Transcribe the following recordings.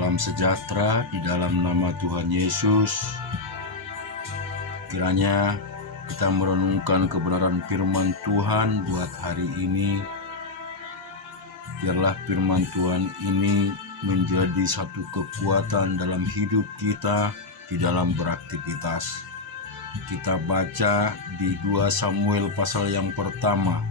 Salam sejahtera di dalam nama Tuhan Yesus. Kiranya kita merenungkan kebenaran firman Tuhan buat hari ini. Biarlah firman Tuhan ini menjadi satu kekuatan dalam hidup kita di dalam beraktivitas. Kita baca di 2 Samuel pasal yang pertama.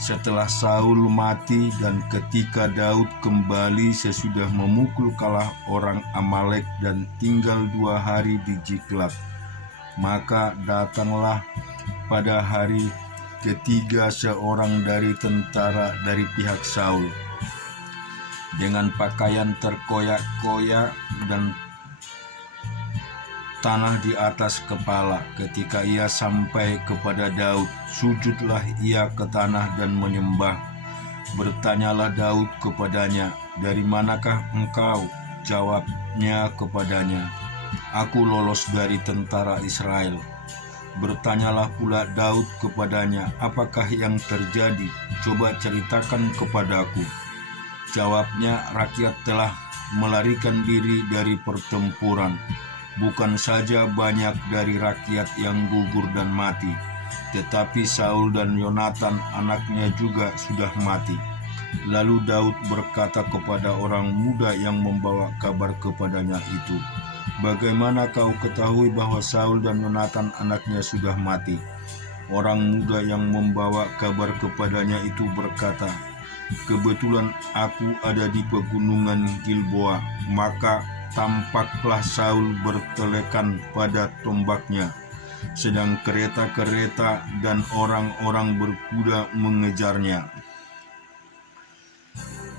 Setelah Saul mati dan ketika Daud kembali sesudah memukul kalah orang Amalek dan tinggal 2 hari di Ziklag, maka datanglah pada hari ketiga seorang dari tentara dari pihak Saul dengan pakaian terkoyak-koyak dan tanah di atas kepala. Ketika ia sampai kepada Daud, sujudlah ia ke tanah dan menyembah. Bertanyalah Daud kepadanya, "Dari manakah engkau?" Jawabnya kepadanya, "Aku lolos dari tentara Israel." Bertanyalah pula Daud kepadanya, "Apakah yang terjadi? Coba ceritakan kepadaku." Jawabnya, "Rakyat telah melarikan diri dari pertempuran. Bukan saja banyak dari rakyat yang gugur dan mati, tetapi Saul dan Yonatan anaknya juga sudah mati." Lalu Daud berkata kepada orang muda yang membawa kabar kepadanya itu, "Bagaimana kau ketahui bahwa Saul dan Yonatan anaknya sudah mati?" Orang muda yang membawa kabar kepadanya itu berkata, "Kebetulan aku ada di pegunungan Gilboa." Maka tampaklah Saul bertelekan pada tombaknya, sedang kereta-kereta dan orang-orang berkuda mengejarnya.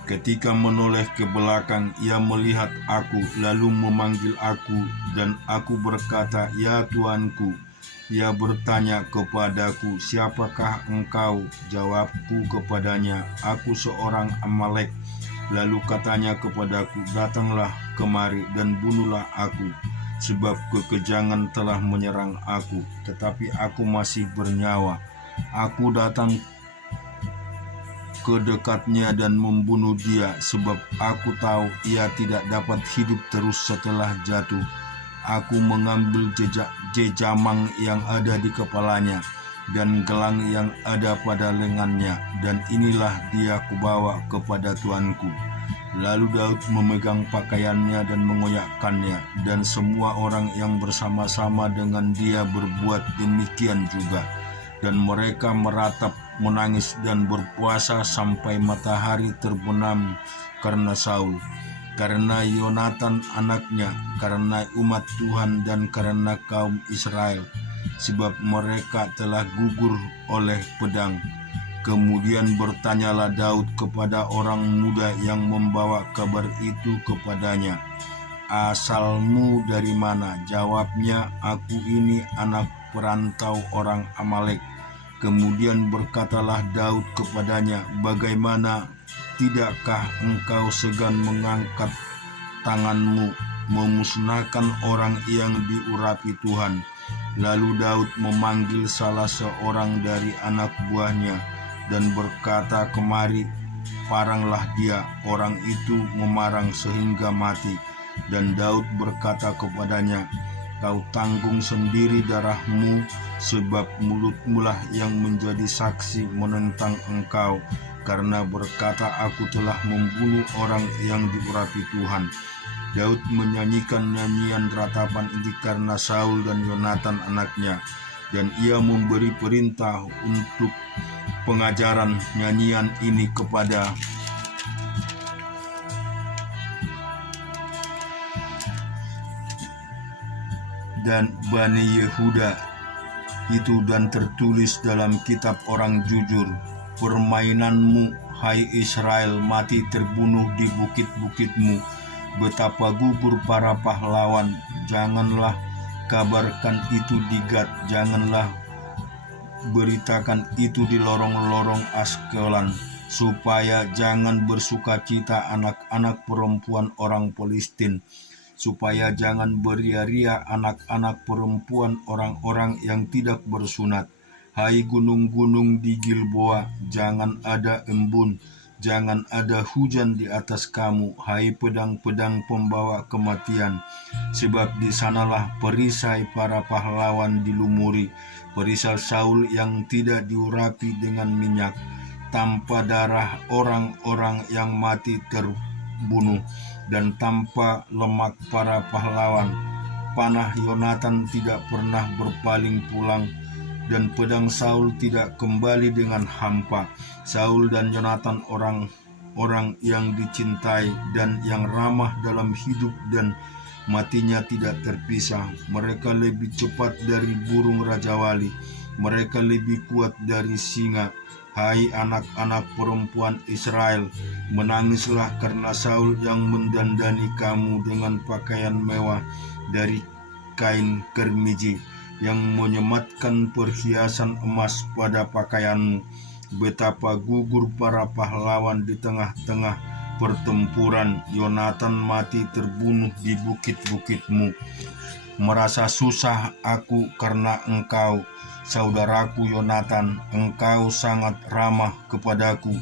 Ketika menoleh ke belakang, ia melihat aku, lalu memanggil aku, dan aku berkata, "Ya Tuanku." Ia bertanya kepadaku, "Siapakah engkau?" Jawabku kepadanya, "Aku seorang Amalek." Lalu katanya kepadaku, "Datanglah kemari dan bunuhlah aku, sebab kekejangan telah menyerang aku, tetapi aku masih bernyawa." Aku datang ke dekatnya dan membunuh dia, sebab aku tahu ia tidak dapat hidup terus setelah jatuh. Aku mengambil jejamang yang ada di kepalanya dan gelang yang ada pada lengannya, dan inilah dia kubawa kepada tuanku." Lalu Daud memegang pakaiannya dan mengoyakkannya, dan semua orang yang bersama-sama dengan dia berbuat demikian juga. Dan mereka meratap, menangis dan berpuasa sampai matahari terbenam karena Saul, karena Yonatan anaknya, karena umat Tuhan dan karena kaum Israel, sebab mereka telah gugur oleh pedang. Kemudian bertanyalah Daud kepada orang muda yang membawa kabar itu kepadanya, "Asalmu dari mana?" Jawabnya, "Aku ini anak perantau orang Amalek." Kemudian berkatalah Daud kepadanya, "Bagaimana tidakkah engkau segan mengangkat tanganmu memusnahkan orang yang diurapi Tuhan?" Lalu Daud memanggil salah seorang dari anak buahnya dan berkata, "Kemari, paranglah dia." Orang itu memarang sehingga mati. Dan Daud berkata kepadanya, "Kau tanggung sendiri darahmu, sebab mulutmu lah yang menjadi saksi menentang engkau, karena berkata, 'Aku telah membunuh orang yang diurapi Tuhan.'" Daud menyanyikan nyanyian ratapan ini karena Saul dan Yonatan anaknya, dan ia memberi perintah untuk pengajaran nyanyian ini kepada dan Bani Yehuda itu, dan tertulis dalam kitab orang jujur, "Permainanmu, hai Israel, mati terbunuh di bukit-bukitmu. Betapa gugur para pahlawan. Janganlah kabarkan itu di Gad, janganlah beritakan itu di lorong-lorong Askelan, supaya jangan bersukacita anak-anak perempuan orang Filistin, supaya jangan beria-ria anak-anak perempuan orang-orang yang tidak bersunat. Hai gunung-gunung di Gilboa, jangan ada embun, Jangan ada hujan di atas kamu, hai pedang-pedang pembawa kematian, sebab di sanalah perisai para pahlawan dilumuri, perisai Saul yang tidak diurapi dengan minyak, tanpa darah orang-orang yang mati terbunuh, dan tanpa lemak para pahlawan. Panah Yonatan tidak pernah berpaling pulang, dan pedang Saul tidak kembali dengan hampa. Saul dan Yonatan orang yang dicintai dan yang ramah dalam hidup dan matinya tidak terpisah. Mereka lebih cepat dari burung rajawali, mereka lebih kuat dari singa. Hai anak-anak perempuan Israel, menangislah karena Saul yang mendandani kamu dengan pakaian mewah dari kain kermiji, yang menyematkan perhiasan emas pada pakaianmu. Betapa gugur para pahlawan di tengah-tengah pertempuran. Yonatan mati terbunuh di bukit-bukitmu. Merasa susah aku karena engkau, saudaraku Yonatan. Engkau sangat ramah kepadaku.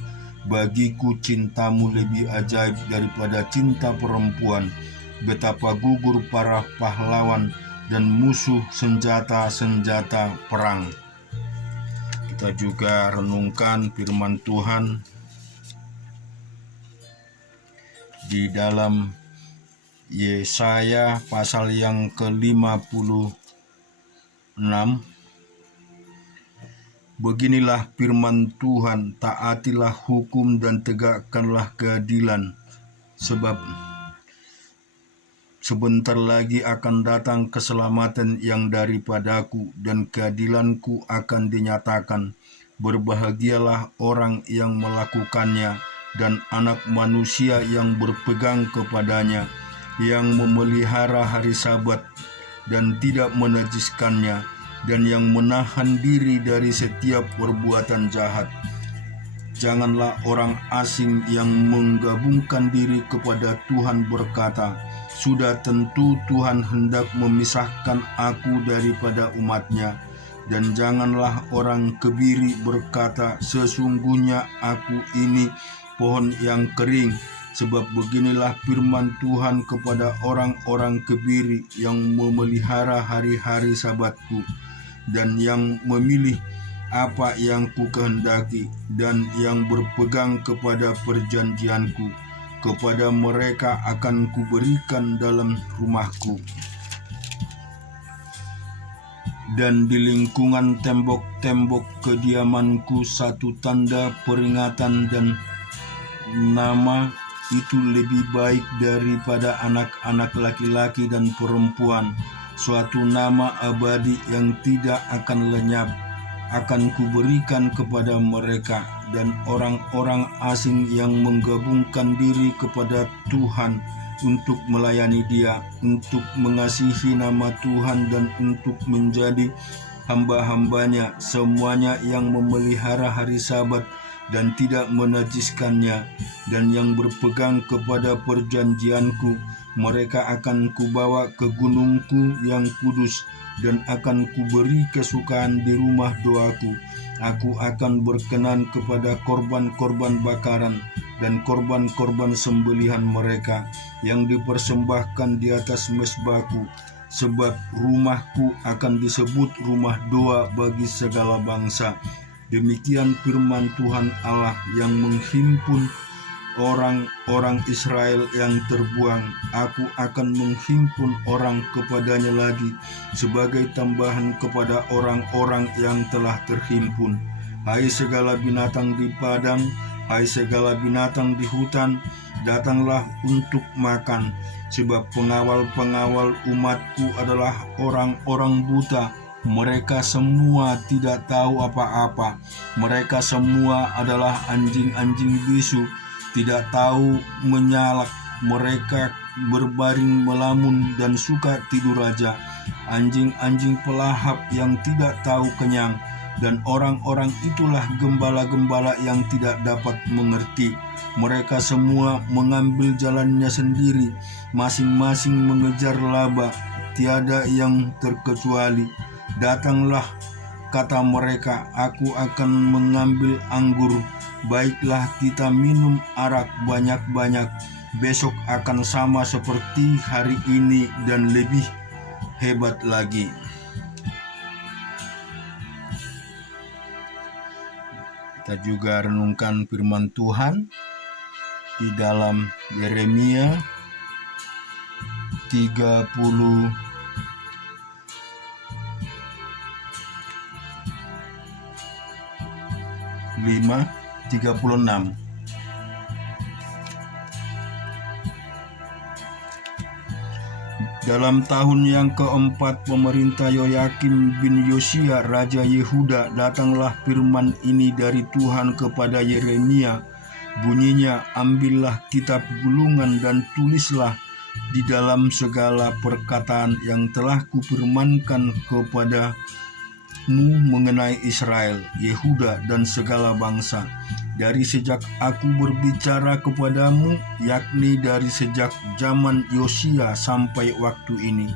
Bagiku cintamu lebih ajaib daripada cinta perempuan. Betapa gugur para pahlawan dan musuh senjata-senjata perang. Kita juga renungkan firman Tuhan di dalam Yesaya pasal yang ke-56. Beginilah firman Tuhan, taatilah hukum dan tegakkanlah keadilan, sebab sebentar lagi akan datang keselamatan yang daripadaku, dan keadilanku akan dinyatakan. Berbahagialah orang yang melakukannya, dan anak manusia yang berpegang kepadanya, yang memelihara hari Sabat dan tidak menajiskannya, dan yang menahan diri dari setiap perbuatan jahat. Janganlah orang asing yang menggabungkan diri kepada Tuhan berkata, sudah tentu Tuhan hendak memisahkan aku daripada umatnya. Dan janganlah orang kebiri berkata, sesungguhnya aku ini pohon yang kering. Sebab beginilah firman Tuhan kepada orang-orang kebiri yang memelihara hari-hari Sabatku, dan yang memilih apa yang ku kehendaki, dan yang berpegang kepada perjanjianku. Kepada mereka akan kuberikan dalam rumahku, dan di lingkungan tembok-tembok kediamanku satu tanda peringatan dan nama. Itu lebih baik daripada anak-anak laki-laki dan perempuan, suatu nama abadi yang tidak akan lenyap. Akan kuberikan kepada mereka, dan orang-orang asing yang menggabungkan diri kepada Tuhan untuk melayani Dia, untuk mengasihi nama Tuhan dan untuk menjadi hamba-hambanya, semuanya yang memelihara hari Sabat dan tidak menajiskannya, dan yang berpegang kepada perjanjianku. Mereka akan kubawa ke gunungku yang kudus, dan akan kuberi kesukaan di rumah doaku. Aku akan berkenan kepada korban-korban bakaran dan korban-korban sembelihan mereka yang dipersembahkan di atas mezbahku, sebab rumahku akan disebut rumah doa bagi segala bangsa. Demikian firman Tuhan Allah yang menghimpun orang-orang Israel yang terbuang. Aku akan menghimpun orang kepadanya lagi sebagai tambahan kepada orang-orang yang telah terhimpun. Hai segala binatang di padang, hai segala binatang di hutan, datanglah untuk makan, sebab pengawal-pengawal umatku adalah orang-orang buta. Mereka semua tidak tahu apa-apa. Mereka semua adalah anjing-anjing bisu, tidak tahu menyalak. Mereka berbaring melamun dan suka tidur aja. Anjing-anjing pelahap yang tidak tahu kenyang. Dan orang-orang itulah gembala-gembala yang tidak dapat mengerti. Mereka semua mengambil jalannya sendiri, masing-masing mengejar laba, tiada yang terkecuali. Datanglah, kata mereka, aku akan mengambil anggur baiklah kita minum arak banyak-banyak, besok akan sama seperti hari ini dan lebih hebat lagi. Kita juga renungkan firman Tuhan di dalam Yeremia 36. Dalam tahun yang keempat pemerintah Yoyakim bin Yosia Raja Yehuda, datanglah firman ini dari Tuhan kepada Yeremia. Bunyinya, ambillah kitab gulungan dan tulislah di dalam segala perkataan yang telah kufirmankan kepadamu mengenai Israel, Yehuda, dan segala bangsa. Dari sejak aku berbicara kepadamu, yakni dari sejak zaman Yosia sampai waktu ini.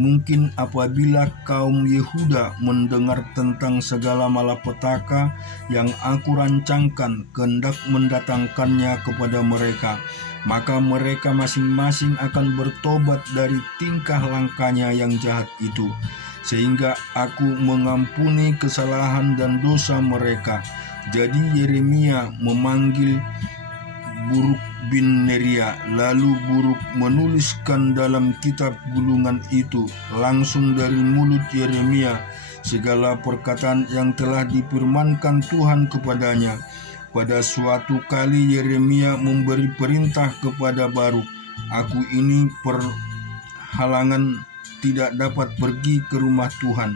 Mungkin apabila kaum Yehuda mendengar tentang segala malapetaka yang aku rancangkan kehendak mendatangkannya kepada mereka, maka mereka masing-masing akan bertobat dari tingkah langkahnya yang jahat itu, sehingga aku mengampuni kesalahan dan dosa mereka. Jadi Yeremia memanggil Baruk bin Neria, lalu Baruk menuliskan dalam kitab gulungan itu langsung dari mulut Yeremia segala perkataan yang telah difirmankan Tuhan kepadanya. Pada suatu kali Yeremia memberi perintah kepada Baruk, aku ini perhalangan tidak dapat pergi ke rumah Tuhan.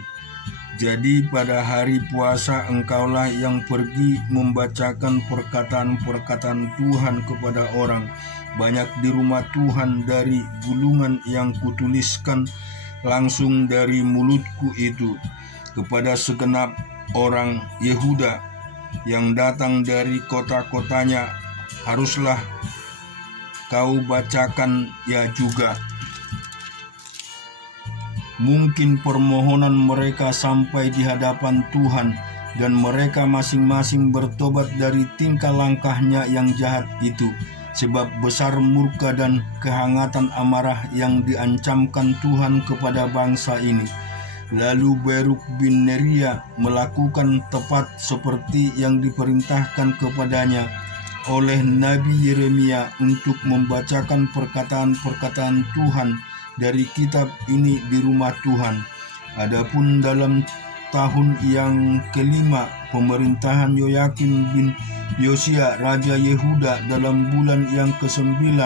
Jadi pada hari puasa engkaulah yang pergi membacakan perkataan-perkataan Tuhan kepada orang banyak di rumah Tuhan dari gulungan yang kutuliskan langsung dari mulutku itu. Kepada segenap orang Yehuda yang datang dari kota-kotanya haruslah kau bacakan ya juga. Mungkin permohonan mereka sampai di hadapan Tuhan dan mereka masing-masing bertobat dari tingkah langkahnya yang jahat itu, sebab besar murka dan kehangatan amarah yang diancamkan Tuhan kepada bangsa ini. Lalu Baruk bin Neria melakukan tepat seperti yang diperintahkan kepadanya oleh Nabi Yeremia untuk membacakan perkataan-perkataan Tuhan dari kitab ini di rumah Tuhan. Adapun dalam tahun yang kelima pemerintahan Yoyakim bin Yosia Raja Yehuda, dalam bulan yang ke-9,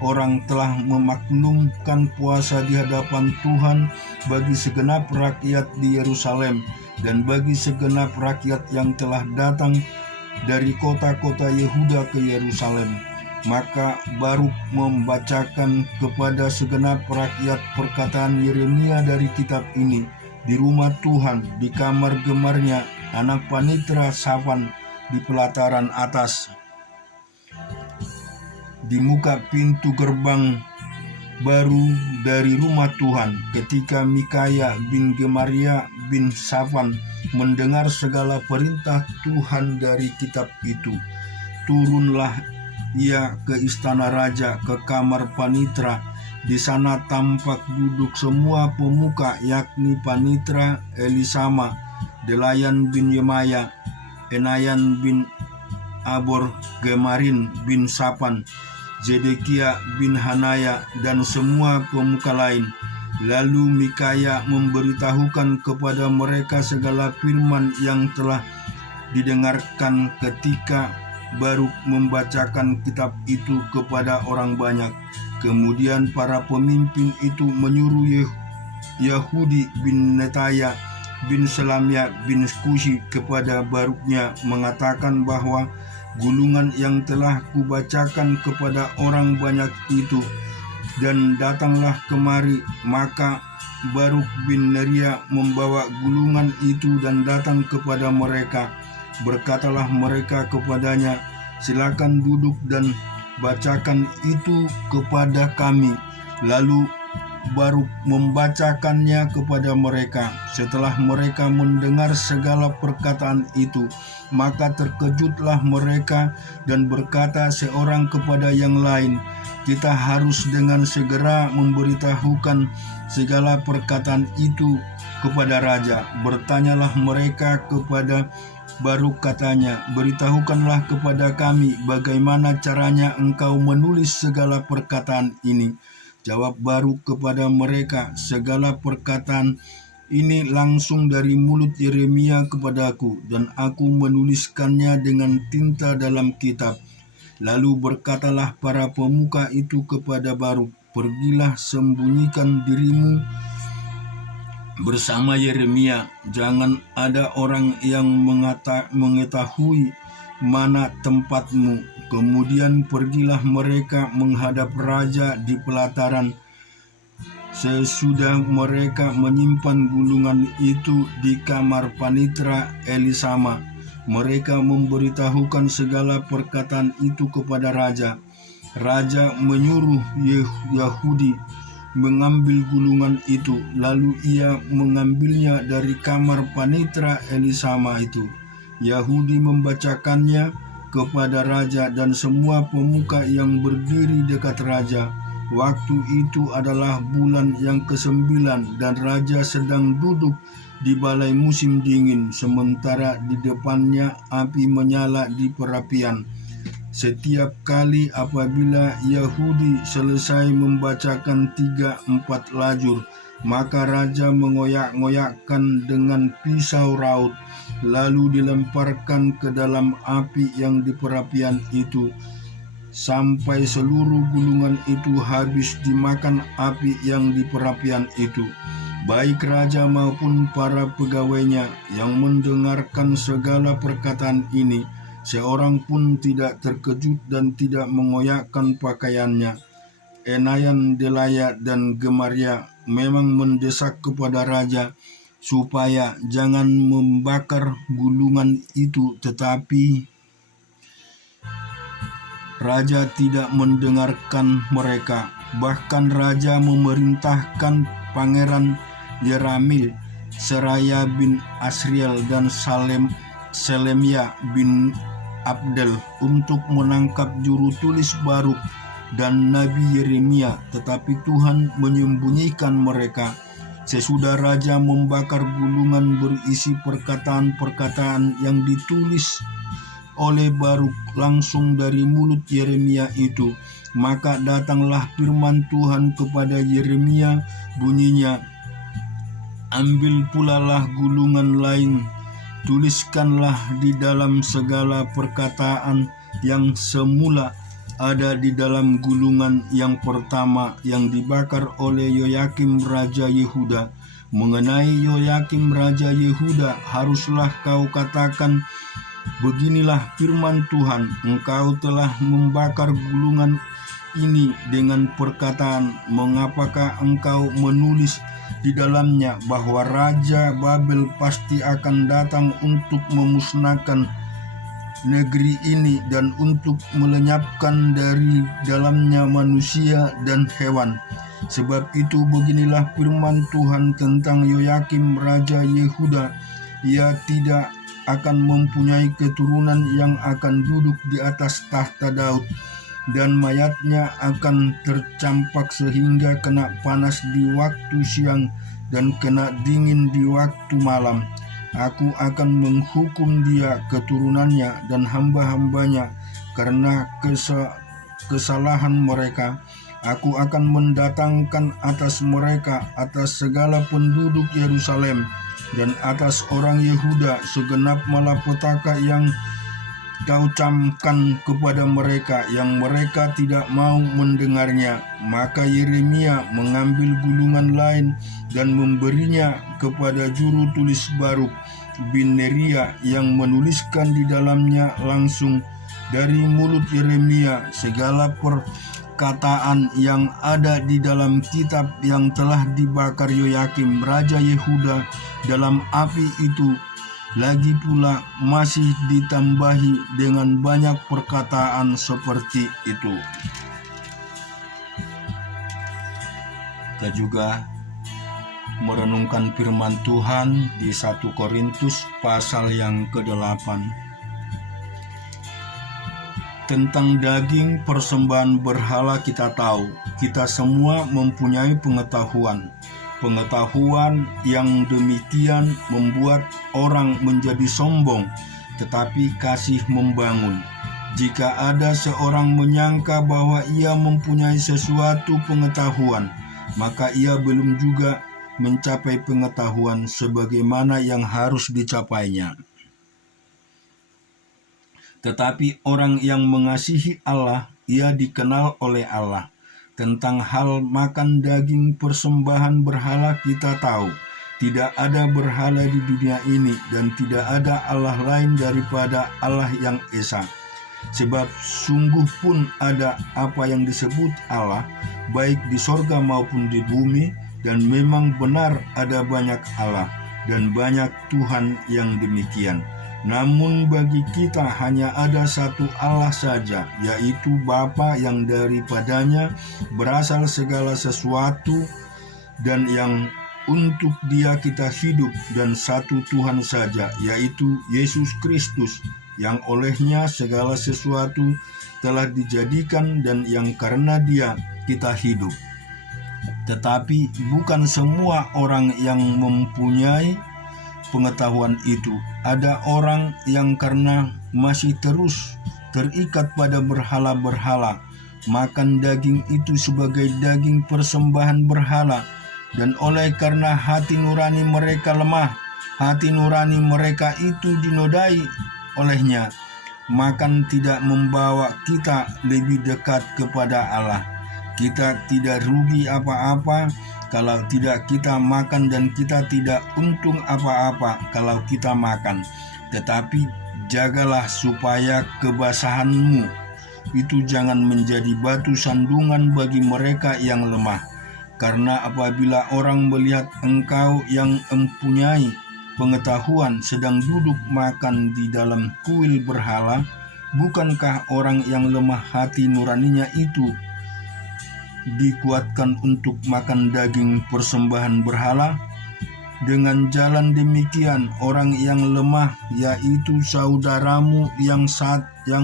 orang telah memaklumkan puasa di hadapan Tuhan bagi segenap rakyat di Yerusalem dan bagi segenap rakyat yang telah datang dari kota-kota Yehuda ke Yerusalem. Maka Baruk membacakan kepada segenap rakyat perkataan Yeremia dari kitab ini di rumah Tuhan, di kamar gemarnya anak panitra Safan, di pelataran atas, di muka pintu gerbang baru dari rumah Tuhan. Ketika Mikaya bin Gemaria bin Safan mendengar segala perintah Tuhan dari kitab itu, turunlah ia ke istana raja, ke kamar panitra. Di sana tampak duduk semua pemuka, yakni panitra Elisama, Delayan bin Yemaya, Enayan bin Abor, Gemarin bin Safan, Zedekia bin Hanaya, dan semua pemuka lain. Lalu Mikaya memberitahukan kepada mereka segala firman yang telah didengarkan ketika Baruk membacakan kitab itu kepada orang banyak. Kemudian para pemimpin itu menyuruh Yahudi bin Netaya bin Selamya bin Kushi kepada Baruknya, mengatakan bahwa gulungan yang telah kubacakan kepada orang banyak itu, dan datanglah kemari. Maka Baruk bin Neria membawa gulungan itu dan datang kepada mereka. Berkatalah mereka kepadanya, silakan duduk dan bacakan itu kepada kami. Lalu Baruk membacakannya kepada mereka. Setelah mereka mendengar segala perkataan itu, maka terkejutlah mereka dan berkata seorang kepada yang lain, "Kita harus dengan segera memberitahukan segala perkataan itu kepada raja." Bertanyalah mereka kepada Baruk, katanya, "Beritahukanlah kepada kami bagaimana caranya engkau menulis segala perkataan ini." Jawab Baruk kepada mereka, "Segala perkataan ini langsung dari mulut Yeremia kepadaku, dan aku menuliskannya dengan tinta dalam kitab." Lalu berkatalah para pemuka itu kepada Baruk, "Pergilah, sembunyikan dirimu bersama Yeremia. Jangan ada orang yang mengetahui mana tempatmu." Kemudian pergilah mereka menghadap raja di pelataran. Sesudah mereka menyimpan gulungan itu di kamar panitera Elisama, mereka memberitahukan segala perkataan itu kepada raja. Raja menyuruh Yahudi mengambil gulungan itu, lalu ia mengambilnya dari kamar panitera Elisama itu. Yahudi membacakannya kepada raja dan semua pemuka yang berdiri dekat raja. Waktu itu adalah bulan yang ke-9 dan raja sedang duduk di balai musim dingin, sementara di depannya api menyala di perapian. Setiap kali apabila Yahudi selesai membacakan 3-4 lajur, maka raja mengoyak-ngoyakkan dengan pisau raut, lalu dilemparkan ke dalam api yang di perapian itu, sampai seluruh gulungan itu habis dimakan api yang di perapian itu. Baik raja maupun para pegawainya yang mendengarkan segala perkataan ini, seorang pun tidak terkejut dan tidak mengoyakkan pakaiannya. Enayan, Delaya, dan Gemaria memang mendesak kepada raja supaya jangan membakar gulungan itu, tetapi raja tidak mendengarkan mereka. Bahkan raja memerintahkan Pangeran Yeramil, Seraya bin Asriel, dan Selemia bin Abdel untuk menangkap juru tulis Baruk dan Nabi Yeremia, tetapi Tuhan menyembunyikan mereka. Sesudah raja membakar gulungan berisi perkataan-perkataan yang ditulis oleh Baruk langsung dari mulut Yeremia itu, maka datanglah firman Tuhan kepada Yeremia, bunyinya, "Ambil pulalah gulungan lain, tuliskanlah di dalam segala perkataan yang semula ada di dalam gulungan yang pertama yang dibakar oleh Yoyakim Raja Yehuda. Mengenai Yoyakim Raja Yehuda, haruslah kau katakan, beginilah firman Tuhan, engkau telah membakar gulungan ini dengan perkataan, mengapakah engkau menulis di dalamnya bahwa Raja Babel pasti akan datang untuk memusnahkan negeri ini dan untuk melenyapkan dari dalamnya manusia dan hewan. Sebab itu beginilah firman Tuhan tentang Yoyakim Raja Yehuda, ia tidak akan mempunyai keturunan yang akan duduk di atas tahta Daud, dan mayatnya akan tercampak sehingga kena panas di waktu siang dan kena dingin di waktu malam. Aku akan menghukum dia, keturunannya, dan hamba-hambanya karena kesalahan mereka. Aku akan mendatangkan atas mereka, atas segala penduduk Yerusalem, dan atas orang Yehuda segenap malapetaka yang kau camkan kepada mereka, yang mereka tidak mau mendengarnya." Maka Yeremia mengambil gulungan lain dan memberinya kepada juru tulis Baruk bin Neria, yang menuliskan di dalamnya langsung dari mulut Yeremia segala perkataan yang ada di dalam kitab yang telah dibakar Yoyakim Raja Yehuda dalam api itu. Lagi pula masih ditambahi dengan banyak perkataan seperti itu. Kita juga merenungkan firman Tuhan di 1 Korintus pasal yang ke-8. Tentang daging persembahan berhala kita tahu, kita semua mempunyai pengetahuan. Pengetahuan yang demikian membuat orang menjadi sombong, tetapi kasih membangun. Jika ada seorang menyangka bahwa ia mempunyai sesuatu pengetahuan, maka ia belum juga mencapai pengetahuan sebagaimana yang harus dicapainya. Tetapi orang yang mengasihi Allah, ia dikenal oleh Allah. Tentang hal makan daging persembahan berhala kita tahu, tidak ada berhala di dunia ini dan tidak ada Allah lain daripada Allah yang Esa. Sebab sungguh pun ada apa yang disebut Allah, baik di sorga maupun di bumi, dan memang benar ada banyak Allah dan banyak Tuhan yang demikian. Namun bagi kita hanya ada satu Allah saja, yaitu Bapa yang daripadanya berasal segala sesuatu dan yang untuk Dia kita hidup, dan satu Tuhan saja, yaitu Yesus Kristus, yang olehnya segala sesuatu telah dijadikan dan yang karena Dia kita hidup. Tetapi bukan semua orang yang mempunyai pengetahuan itu. Ada orang yang karena masih terus terikat pada berhala-berhala, makan daging itu sebagai daging persembahan berhala, dan oleh karena hati nurani mereka lemah, hati nurani mereka itu dinodai olehnya, makan tidak membawa kita lebih dekat kepada Allah. Kita tidak rugi apa-apa kalau tidak kita makan, dan kita tidak untung apa-apa kalau kita makan. Tetapi jagalah supaya kebasahanmu itu jangan menjadi batu sandungan bagi mereka yang lemah. Karena apabila orang melihat engkau yang mempunyai pengetahuan sedang duduk makan di dalam kuil berhala, bukankah orang yang lemah hati nuraninya itu dikuatkan untuk makan daging persembahan berhala? Dengan jalan demikian, orang yang lemah, yaitu saudaramu yang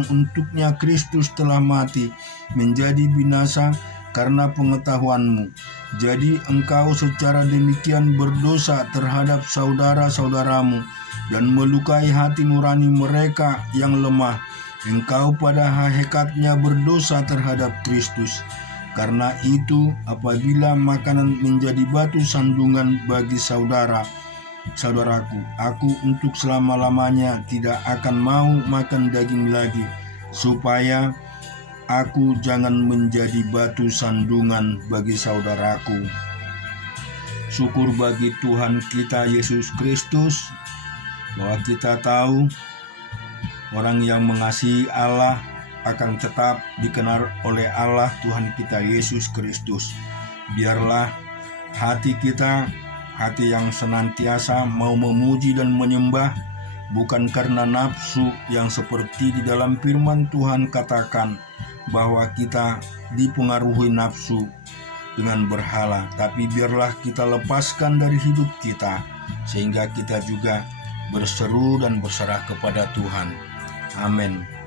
untuknya Kristus telah mati, menjadi binasa karena pengetahuanmu. Jadi engkau secara demikian berdosa terhadap saudara-saudaramu dan melukai hati nurani mereka yang lemah. Engkau pada hakikatnya berdosa terhadap Kristus. Karena itu, apabila makanan menjadi batu sandungan bagi saudaraku, aku untuk selama-lamanya tidak akan mau makan daging lagi, supaya aku jangan menjadi batu sandungan bagi saudaraku. Syukur bagi Tuhan kita Yesus Kristus, bahwa kita tahu orang yang mengasihi Allah akan tetap dikenal oleh Allah Tuhan kita Yesus Kristus. Biarlah hati kita, hati yang senantiasa mau memuji dan menyembah, bukan karena nafsu yang seperti di dalam firman Tuhan katakan bahwa kita dipengaruhi nafsu dengan berhala, tapi biarlah kita lepaskan dari hidup kita, sehingga kita juga berseru dan berserah kepada Tuhan. Amin.